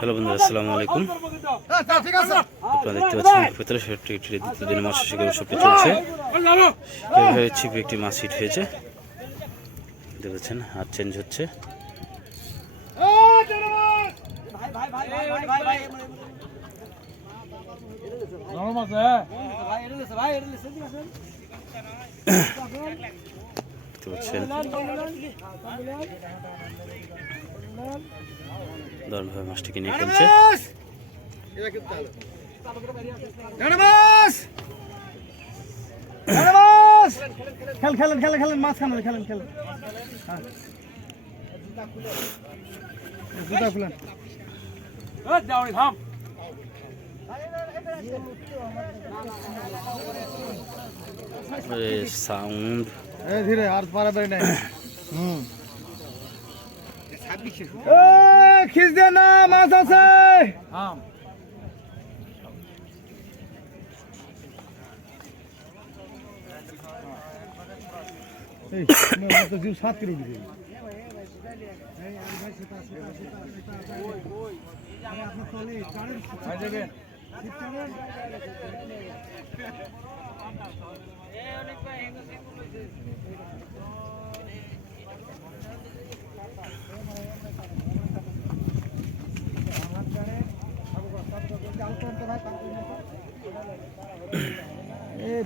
Hello বন্ধুরা, আসসালামু আলাইকুম। আপনারা দেখতে পাচ্ছেন ভেতরে দ্বিতীয় দিনের মাছ শিকার উৎসবটি চলছে। এভাবে ছিপে একটি মাছ হিট হয়েছে, দেখতে পাচ্ছেন। হাত চেঞ্জ হচ্ছে। দেখতে পাচ্ছেন দারুণভাবে মাছটিকে নিয়ে খেলছে। খেলেন খেলেন মাছ খান খেলেন খেলেন জুতা খুলেন সাউন্ড ধীরে আর পারাবারি নাই। খিচ দে না, মাছ আছে। জিও 7 কিলো দিবে।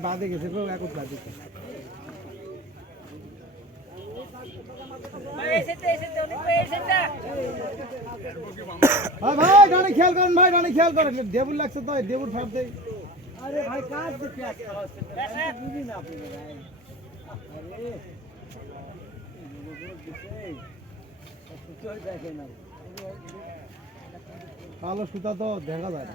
বাদে গেছে ভাই গানে খেয়াল করেন, ভাই গানে খেয়াল করেন। দেবুর লাগছে তো, দেবুর ফাপ দেয়। আরে ভাই কাজ দেখে বুঝি না আপনি কালো সুতা তো দেখা যায় না।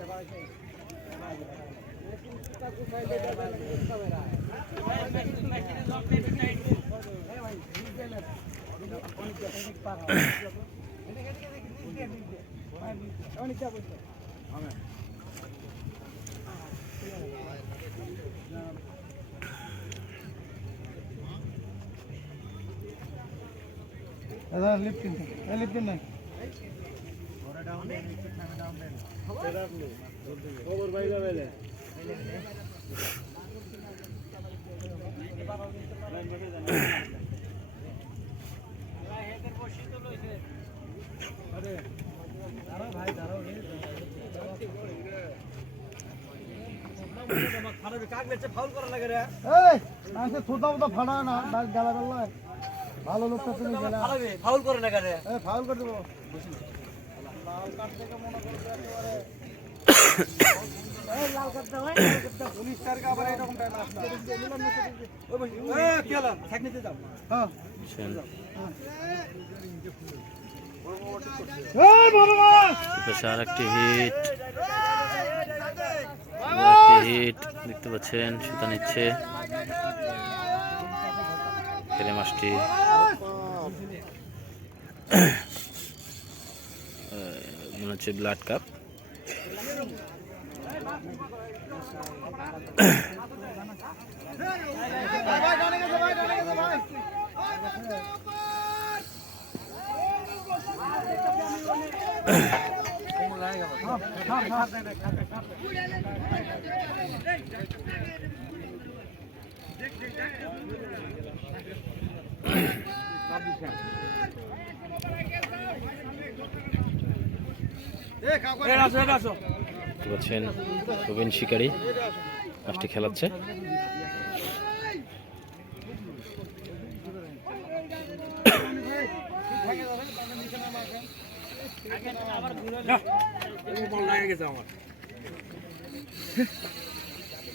লিপটিন নাই। ভালো লোকটা তুমি ফাউল করে না কেন? ফাউল করে দেবো। লাল কার্ড থেকে মনে করবে একেবারে লাল কার্ড দাও, পুলিশ টারকে আবার এরকম টাইম আসছে। ওই কি হলো? সাইড নিতে যাও। হ্যাঁ এই বাবা আর একটি হিট দেখতে পাচ্ছেন। সুতা নিচ্ছে ফেলে মাছটি। মনে হচ্ছে ব্লাড কাপ। দেখতে পাচ্ছেন প্রবীণ শিকারী মাছটি খেলাচ্ছে।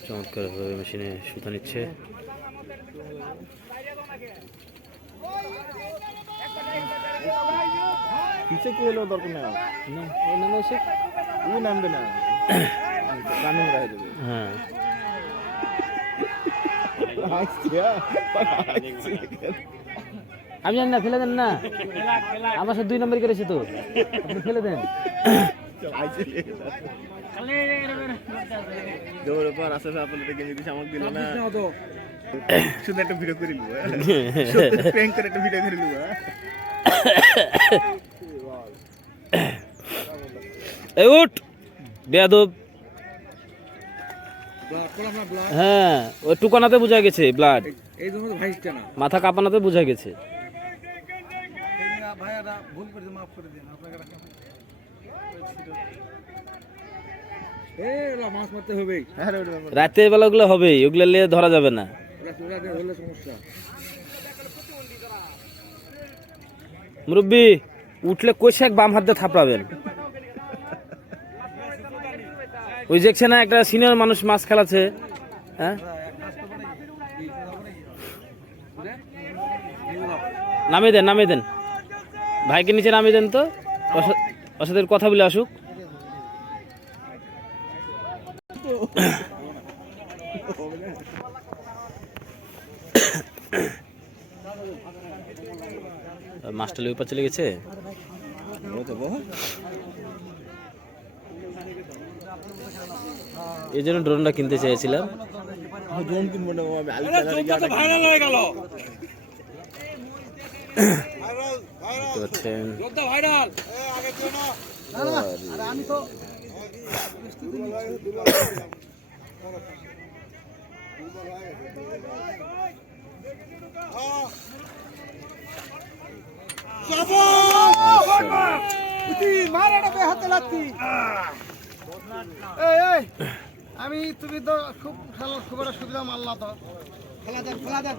চমৎকার ভাবে মেশিনে সুতা নিচ্ছে। পিছে কি হলো দরকার না, ওই নামে এসে ওই নামবে না, রানিং রায় দেবে। হ্যাঁ আমি জানি না, ফেলে দেন না। আমার সাথে 2 নম্বর করেছে তো, আপনি ফেলে দেন। শুধু একটা ভিডিও করে নিব, একটা ভিডিও করে নিব। এই উঠ বেয়াদব। হ্যাঁ ওই টুকানাতে বোঝা গেছে ব্লাড, এই জন্য তো ভাইসটা না মাথা কাঁপানাতে বোঝা গেছে। ভাইয়ারা ভুল করেছে, মাফ করে দিন আপনাকে। মাছ মারতে হবে, রাতের বেলা ওগুলো হবে, ওগুলো নিয়ে ধরা যাবে না। সমস্যা। মুরব্বি উঠলে কইছে এক বাম হাত দিয়ে থাপড়াবেন। ওই দেখছে না একটা সিনিয়র মানুষ মাছ খেলাচ্ছে, হ্যাঁ নামিয়ে দেন, নামিয়ে দেন, ভাইকে নিচে নামিয়ে দেন তো, ওর সাথে কথা বলে আসুক। মাছটা ওই পা চলে গেছে। এই জন্য ড্রোনটা কিনতে চেয়েছিলাম। ড্রোন কিনবো না আমি, ভাইরাল হয়ে গেল। দেখতে পাচ্ছেন ভাইরাল আমি তো আমি তুমি তো খুব খেলা, খুব একটা সুবিধা মারলা তো। খেলা দেন, খেলা দেন,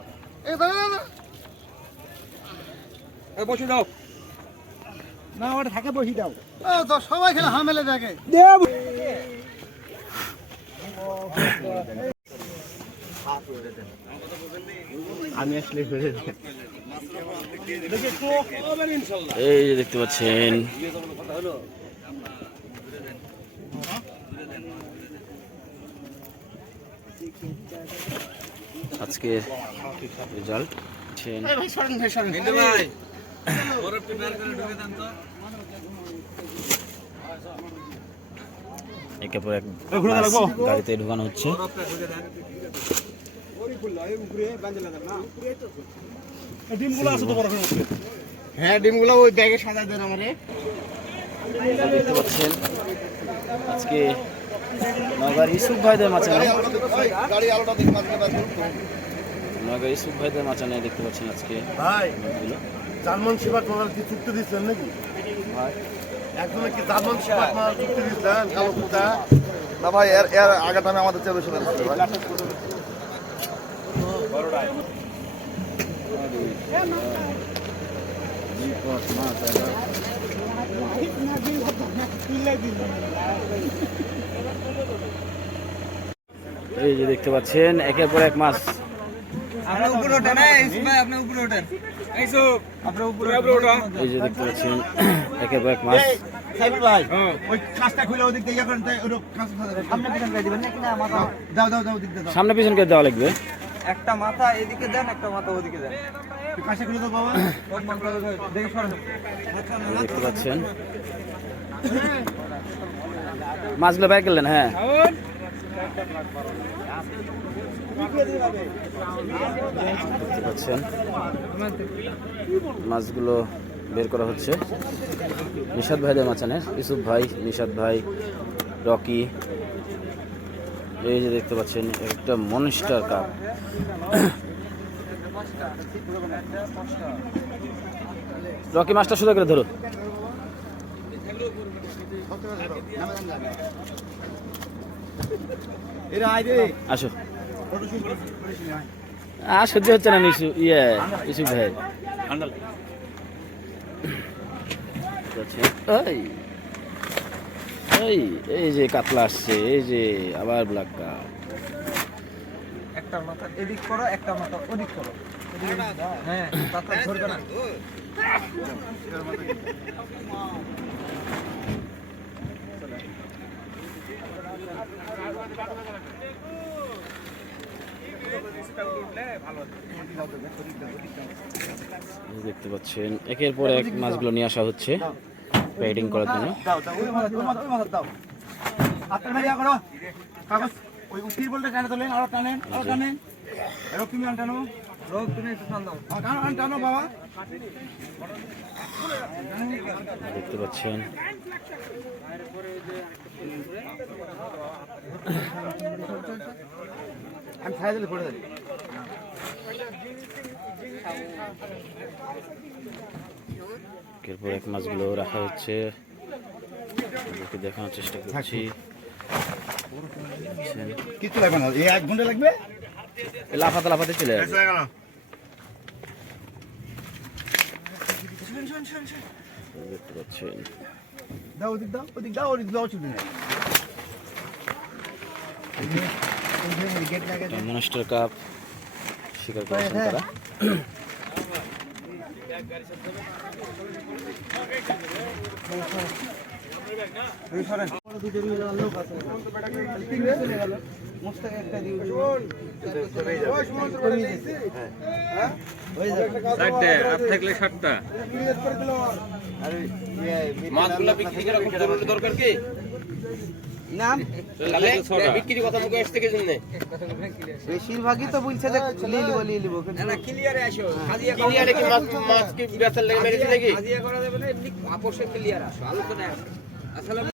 এই বসে দাও। না ওটা থাকে, বসি দাও। তো সবাই খেলে হামেলে দেখে। আমি আসলে এই যে দেখতে পাচ্ছেন আজকে রেজাল্ট। একে পর এক গাড়িতে ঢুকানো হচ্ছে। হ্যাঁ, ডিমগুলো ওই ব্যাগে সাজা দেন আমারে। দেখতে পাচ্ছেন আজকে নগর ইসুফ ভাইদের মাচানে, নগর ইসুফ ভাইদের মাচানে দেখতে পাচ্ছেন আজকে ভাই মাছগুলো। জার্মান শেফার্ড মারার কি চুক্তি দিচ্ছেন নাকি? একজনে কি জার্মান শেফার্ড মারার চুক্তি দিচ্ছেন? কালো কুত্তা না ভাই, এর এর আগের দামে আমাদের চেয়ে বেশি ভাই। এই যে দেখতে পাচ্ছেন একের পর এক মাছ। আপনি উপরে ওঠেন, ভাই আপনি উপরে ওঠেন। এই সব আপনি উপরে ওঠা। এই যে দেখতে পাচ্ছেন একের পর এক মাছ। সাইবুল ভাই, ওই কাঁচটা খুলে ওদিক দিয়ে ইয়া করেন, তাই ওই কাঁচটা সামনে পিছন করে দিবেন নাকি না? মাথা দাও দাও দাও, ওদিক দিয়ে দাও। সামনে পিছনকে দেওয়া লাগবে। একটা মাথা এদিকে দেন, একটা মাথা ওদিকে দেন। কাঁচটা খুলে দাও বাবা। দেখি সরেন। এই দেখতে পাচ্ছেন মাছগুলো বাইর করলেন। হ্যাঁ দেখতে পাচ্ছেন মাছগুলো বের করা হচ্ছে নিশাদ ভাইদের মাচানের। ইউসুফ ভাই, নিশাদ ভাই, রকি। এই যে দেখতে পাচ্ছেন একটা মনস্টার কাপ। রকি মাছটা সোজা করে ধরো। এরা আইরে আসো। আর সহ্য হচ্ছে না নিশু ইউসুফ ভাই। এই এই এই যে কাতলা আসছে, এই যে আবার ব্ল্যাক কাপ। একটা মাথা এদিক করো, একটা মাথা ওদিক করো। হ্যাঁ, তাতে ধরবে না। দেখতে পাচ্ছেন একের পর এক মাছগুলো নিয়ে আসা হচ্ছে ব্যাটিং করার জন্য। দাও দাও, ওই মাথা দাও। আপনার ভাই ইয়া করো, কাগজ ওই উঠির বলতে টানে তোলেন, আরো টানেন, আরো টানেন। এরকম তুমি টানো, রোগ তুমি একটু টান দাও। টানো টানো বাবা। দেখতে পাচ্ছেন আমি ছাড়া দিলে পড়ে যাবে। এরপর এক মাছগুলো রাখা হচ্ছে, ওদেরকে দেখানোর চেষ্টা করছি। কিছু লাগবে না, এই 1 ঘন্টা লাগবে। লাফাতে লাফাতে চলে যাবে। দেখতে পাচ্ছেন দাও ওদিক দাও, ওদিক দাও, ওদিক দাও, ছুটি নেই। গেট লাগে। মনস্টার কাপ শিকার করেছেন তারা। মাছগুলা বিক্রি করা খুব জরুরি দরকার কি? বিক্রি কথা মুখে আসতে কি জন্য? বেশিরভাগই তো বলছে যে লিয়ে লিবো না ক্লিয়ারে আসো। ক্লিয়ারে কি মাছ কি বেচার লাগে মেরেছে নাকি? হাজিয়া করা যাবে না, এমনি আপোষে ক্লিয়ার আসো, আলোচনায় আসো। আসলে